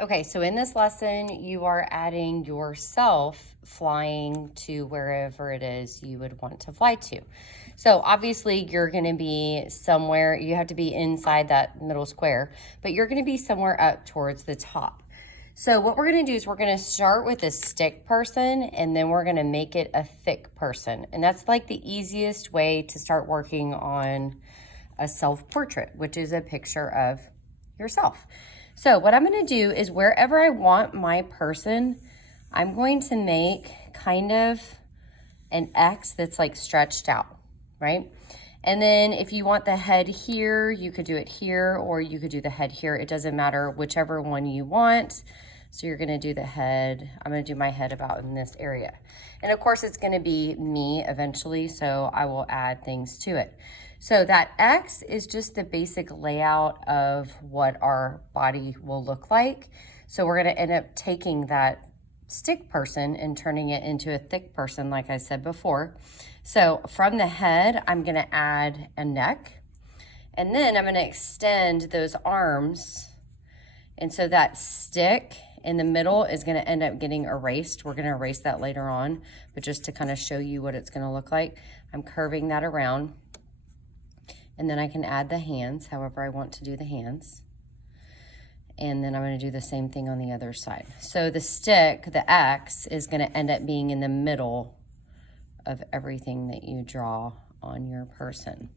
Okay, so in this lesson, you are adding yourself flying to wherever it is you would want to fly to. So obviously you're going to be somewhere, you have to be inside that middle square, but you're going to be somewhere up towards the top. So what we're going to do is we're going to start with a stick person, and then we're going to make it a thick person. And that's like the easiest way to start working on a self-portrait, which is a picture of yourself. So what I'm going to do is wherever I want my person, I'm going to make kind of an X that's like stretched out, right? And then if you want the head here, you could do it here, or you could do the head here. It doesn't matter, whichever one you want. So you're going to do the head. I'm going to do my head about in this area. And of course, it's going to be me eventually, so I will add things to it. So that X is just the basic layout of what our body will look like. So we're going to end up taking that stick person and turning it into a thick person, like I said before. So from the head, I'm going to add a neck, and then I'm going to extend those arms. And so that stick in the middle is going to end up getting erased. We're going to erase that later on, but just to kind of show you what it's going to look like, I'm curving that around. And then I can add the hands, however I want to do the hands. And then I'm going to do the same thing on the other side. So the stick, the X, is going to end up being in the middle of everything that you draw on your person.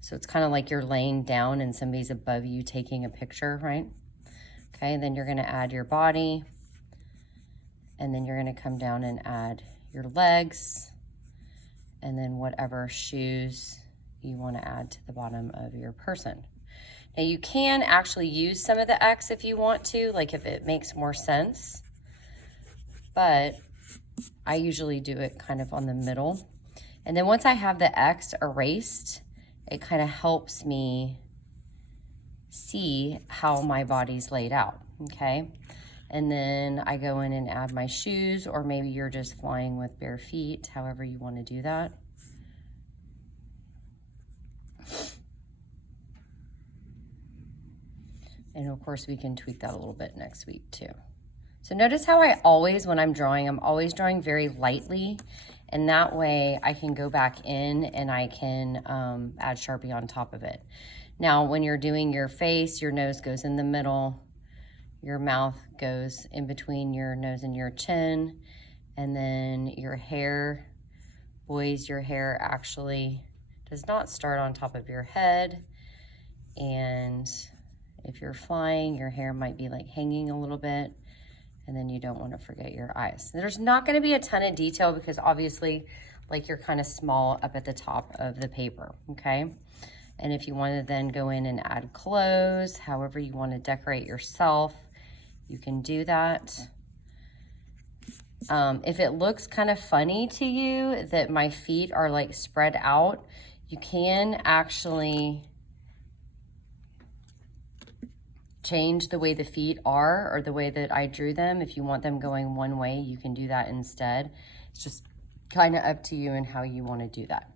So it's kind of like you're laying down and somebody's above you taking a picture, right? Okay, then you're going to add your body. And then you're going to come down and add your legs. And then whatever shoes you want to add to the bottom of your person. Now you can actually use some of the X if you want to, like if it makes more sense. But I usually do it kind of on the middle. And then once I have the X erased, it kind of helps me see how my body's laid out, okay? And then I go in and add my shoes, or maybe you're just flying with bare feet, however you want to do that. And of course we can tweak that a little bit next week too. So notice how I always, when I'm always drawing very lightly, and that way I can go back in and I can add Sharpie on top of it. Now, when you're doing your face, your nose goes in the middle, your mouth goes in between your nose and your chin, and then your hair, boys, your hair actually does not start on top of your head. And if you're flying, your hair might be like hanging a little bit, and then you don't want to forget your eyes. There's not going to be a ton of detail because obviously like you're kind of small up at the top of the paper, okay? And if you want to then go in and add clothes, however you want to decorate yourself, you can do that. If it looks kind of funny to you that my feet are like spread out, you can actually change the way the feet are or the way that I drew them. If you want them going one way, you can do that instead. It's just kind of up to you and how you want to do that.